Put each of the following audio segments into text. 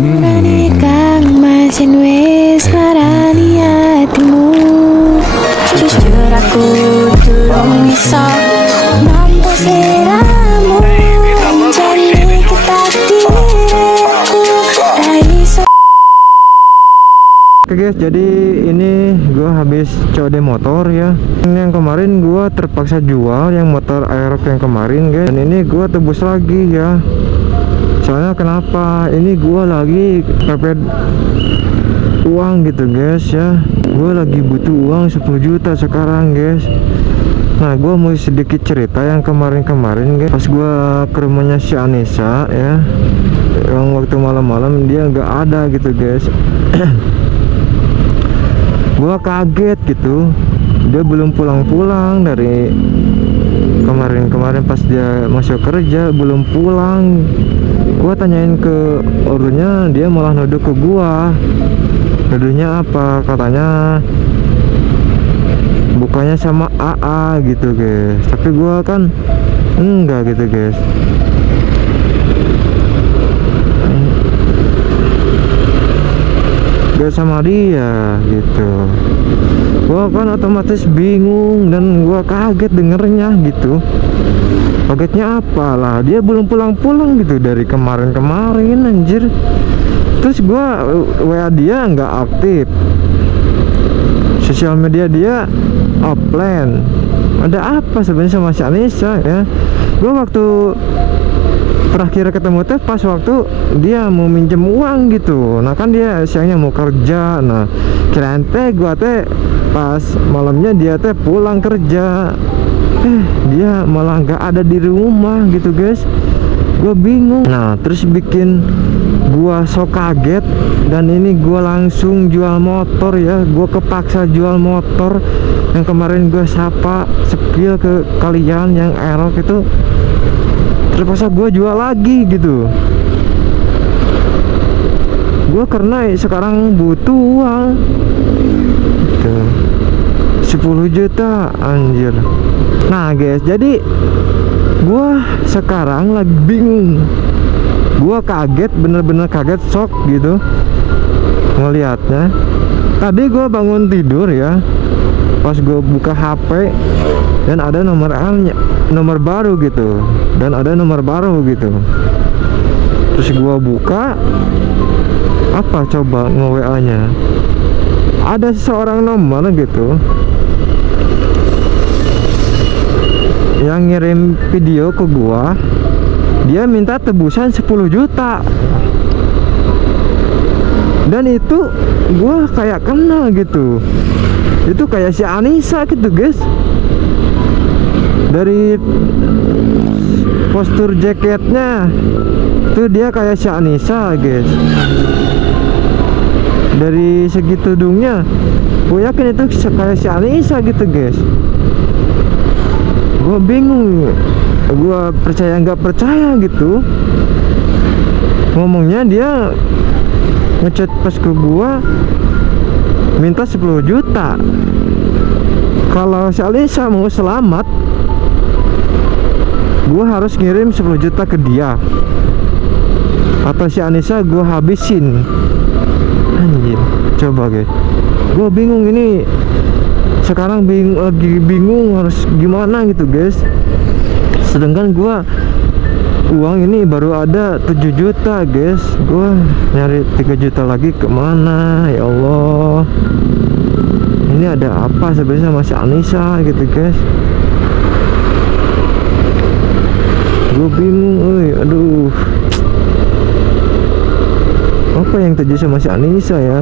Sepurane kang masin wis marani hatimu. Jujur aku durung iso nampa siramu. Jane kita diriku ra iso. Oke guys, jadi ini gua habis COD motor ya. Yang kemarin gua terpaksa jual yang motor Aerox yang kemarin guys, dan ini gua tebus lagi ya. Soalnya kenapa? Ini gua lagi pepet uang gitu guys ya. Gua lagi butuh uang 10 juta sekarang guys. Nah, gua mau sedikit cerita yang kemarin-kemarin guys. Pas gua ke rumahnya si Anissa ya, yang waktu malam-malam dia nggak ada gitu guys. Gua kaget gitu, dia belum pulang-pulang dari kemarin pas dia masuk kerja, belum pulang. Gua tanyain ke orangnya, dia malah nuduh ke gua. Nuduhnya apa? Katanya bukannya sama AA gitu guys, tapi gua kan enggak gitu guys. Gak sama dia gitu. Gua kan otomatis bingung dan gua kaget dengernya gitu. Kagetnya apalah, dia belum pulang-pulang gitu dari kemarin anjir. Terus gua WA dia nggak aktif, sosial media dia offline. Ada apa sebenarnya sama si Anissa ya? Gua waktu terakhir ketemu teh pas waktu dia mau minjem uang gitu. Nah kan dia siangnya mau kerja. Nah kirain teh gua teh pas malamnya dia teh pulang kerja, dia malah nggak ada di rumah gitu guys. Gua bingung. Nah terus bikin gua sok kaget, dan ini gua langsung jual motor ya. Gua kepaksa jual motor yang kemarin gua sapa spill ke kalian yang Aerox itu. Terpaksa gue jual lagi gitu. Gue karena sekarang butuh uang gitu. 10 juta anjir. Nah guys, jadi gue sekarang lagi bingung. Gue kaget, bener-bener kaget, shock gitu ngelihatnya. Tadi gue bangun tidur ya, pas gue buka HP dan ada nomor baru gitu, dan ada nomor baru gitu. Terus gua buka, apa coba nge-WA nya, ada seorang nomor gitu yang ngirim video ke gua. Dia minta tebusan 10 juta, dan itu gua kayak kenal gitu. Itu kayak si Anissa gitu guys. Dari postur jaketnya tuh dia kayak si Anissa guys. Dari segi tudungnya gue yakin itu kayak si Anissa gitu guys. Gue bingung, gue percaya nggak percaya gitu. Ngomongnya dia ngechat pas ke gue minta 10 juta. Kalau si Anissa mau selamat, gue harus ngirim 10 juta ke dia, atau si Anissa gue habisin. Anjir, coba guys, gue bingung ini sekarang, lagi bingung harus gimana gitu guys. Sedangkan gue uang ini baru ada 7 juta guys. Gue nyari 3 juta lagi kemana ya Allah. Ini ada apa sebenarnya sama si Anissa gitu guys. Gue bingung, aduh, apa yang terjadi sama si Anissa ya.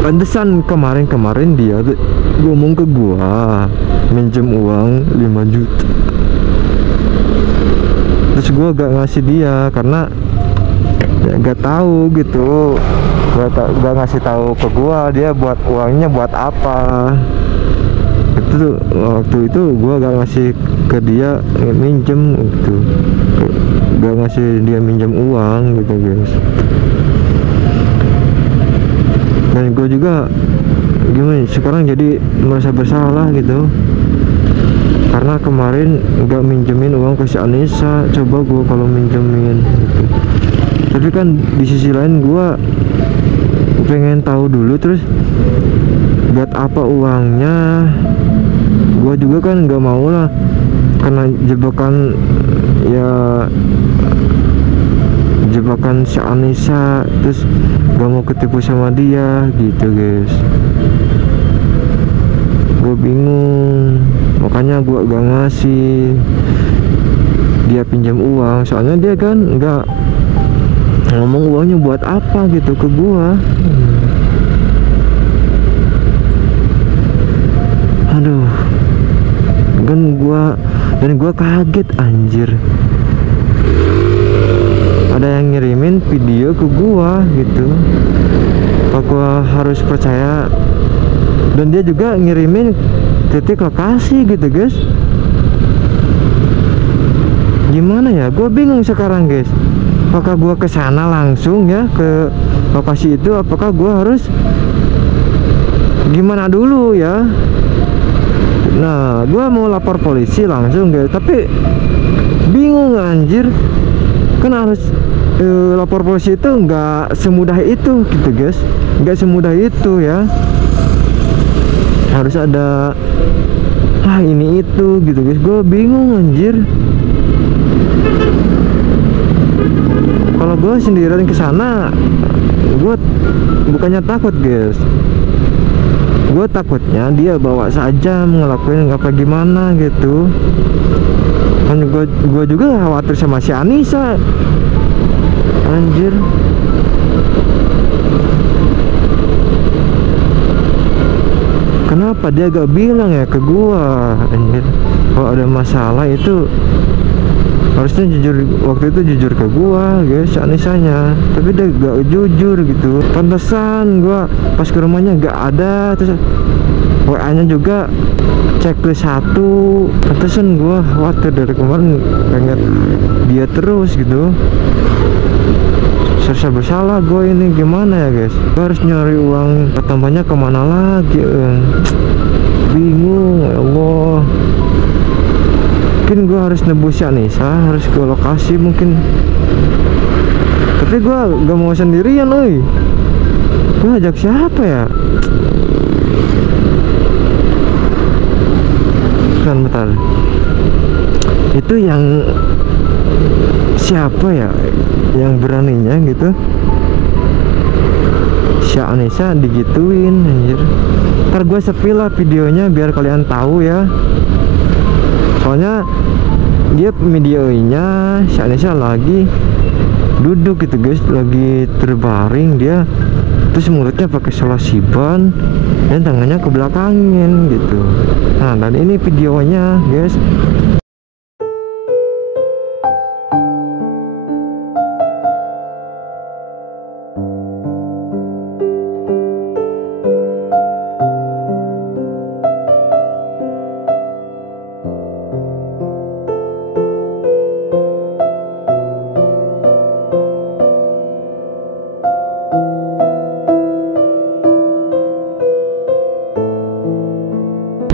Pantesan kemarin dia ngomong ke gua minjem uang 5 juta. Terus gua gak ngasih dia karena ya gak tahu gitu. Gak ngasih tahu ke gua dia buat uangnya buat apa. Itu waktu itu gua gak ngasih ke dia minjem gitu, gak ngasih dia minjem uang gitu guys. Dan gue juga gimana sekarang jadi merasa bersalah gitu, karena kemarin gak minjemin uang ke si Anissa. Coba gue kalau minjemin gitu. Tapi kan di sisi lain gua pengen tahu dulu, terus buat apa uangnya. Gua juga kan nggak mau lah karena jebakan, ya jebakan si Anissa, terus gak mau ketipu sama dia gitu guys. Gue bingung, makanya gue gak ngasih dia pinjam uang, soalnya dia kan nggak ngomong uangnya buat apa gitu ke gue. Aduh, kan gue kaget anjir, ada yang ngirimin video ke gua gitu. Aku harus percaya, dan dia juga ngirimin titik lokasi gitu guys. Gimana ya, gua bingung sekarang guys. Apakah gua kesana langsung ya ke lokasi itu, apakah gua harus gimana dulu ya. Nah, gua mau lapor polisi langsung guys, tapi bingung anjir. Kan harus lapor polisi itu nggak semudah itu gitu guys, nggak semudah itu ya. Harus ada ini itu gitu guys. Gue bingung anjir. Kalau gue sendirian ke sana, gue bukannya takut guys, gue takutnya dia bawa saja ngelakuin apa gimana gitu. Kan gue juga khawatir sama si Anissa anjir. Kenapa dia gak bilang ya ke gua anjir? Kalau ada masalah itu harusnya jujur, waktu itu jujur ke gua guys, Anissanya. Tapi dia gak jujur gitu. Pantesan gua pas ke rumahnya gak ada, terus WA-nya juga checklist 1. Pantesan gua khawatir dari kemarin pengen dia terus gitu. Serasa bersalah gue ini, gimana ya guys. Gue harus nyari uang tambahnya kemana lagi, bingung ya Allah. Mungkin gue harus nebus Anissa, harus ke lokasi mungkin. Tapi gue gak mau sendirian oi. Gue ajak siapa ya? Bentar. Itu yang siapa ya yang beraninya gitu si Anissa digituin anjir. Ntar gue sepi lah videonya biar kalian tahu ya. Soalnya dia videonya si Anissa lagi duduk gitu guys, lagi terbaring dia, terus mulutnya pakai selasiban dan tangannya ke belakangin gitu. Nah, dan ini videonya guys.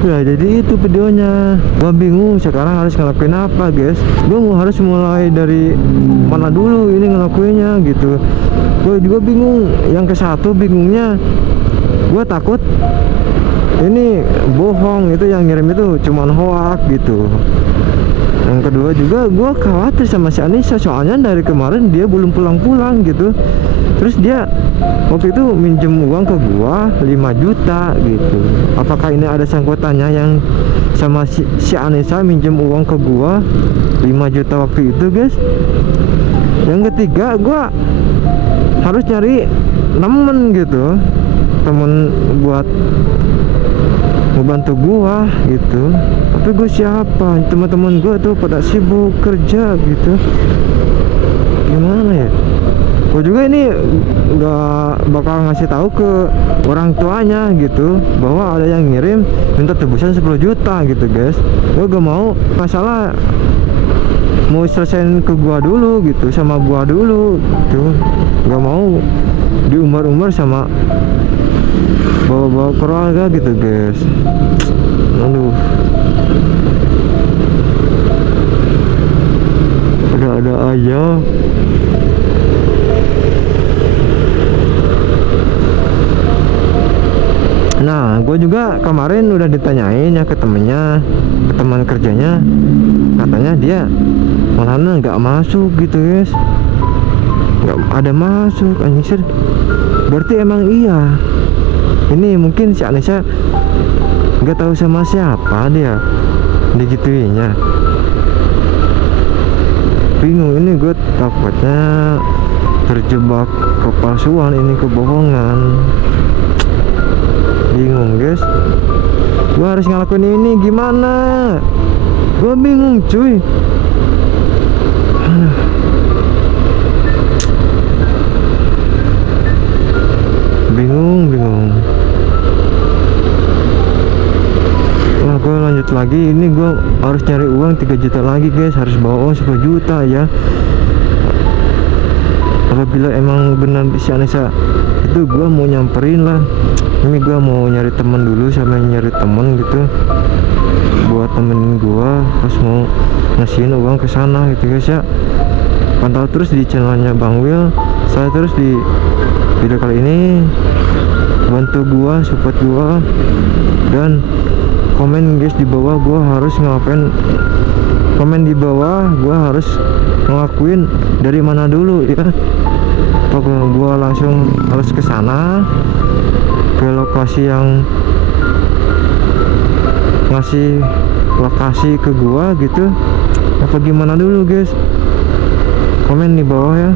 Ya jadi itu videonya. Gua bingung sekarang harus ngelakuin apa guys. Gua harus mulai dari mana dulu ini ngelakuinnya gitu. Gua juga bingung. Yang ke satu bingungnya, gua takut ini bohong, itu yang ngirim itu cuman hoax gitu. Yang kedua juga gua khawatir sama si Anissa, soalnya dari kemarin dia belum pulang-pulang gitu. Terus dia waktu itu minjem uang ke gua 5 juta gitu. Apakah ini ada sangkutannya yang sama si Anissa minjem uang ke gua 5 juta waktu itu guys. Yang ketiga, gua harus nyari temen gitu, temen buat membantu gua gitu. Tapi gua siapa? Teman-teman gua tuh pada sibuk kerja gitu. Gimana ya? Gue juga ini nggak bakal ngasih tahu ke orang tuanya gitu bahwa ada yang ngirim minta tebusan 10 juta gitu guys. Gue gak mau masalah, mau selesaiin ke gua dulu gitu, sama gua dulu gitu. Gak mau diumbar-umbar sama bawa-bawa keluarga gitu guys. Aduh, ada aja. Gua juga kemarin udah ditanyain ya ke temennya, ke teman kerjanya, katanya dia malahan nggak masuk gitu guys, nggak ada masuk anjir. Berarti emang iya, ini mungkin si Anissa nggak tahu sama siapa dia digituinnya. Bingung ini gue, takutnya terjebak kepalsuan, ini kebohongan. Bingung guys, gue harus ngelakuin ini gimana, gue bingung cuy. Bingung. Wah, gue lanjut lagi. Ini gue harus cari uang 3 juta lagi guys, harus bawa uang 10 juta ya. Apabila emang benar si Anissa itu, gue mau nyamperin lah. Ini gue mau nyari temen dulu, sama nyari temen gitu buat temenin gue pas mau ngasihin uang ke sana gitu guys ya. Pantau terus di channelnya Bang Will. Saya terus di video kali ini, bantu gua, support gua, dan komen guys di bawah. Gua harus ngapain, komen di bawah gua harus ngelakuin dari mana dulu ya. Apa gua langsung harus ke sana, ke lokasi yang ngasih lokasi ke gua gitu, apa gimana dulu guys? Komen di bawah ya.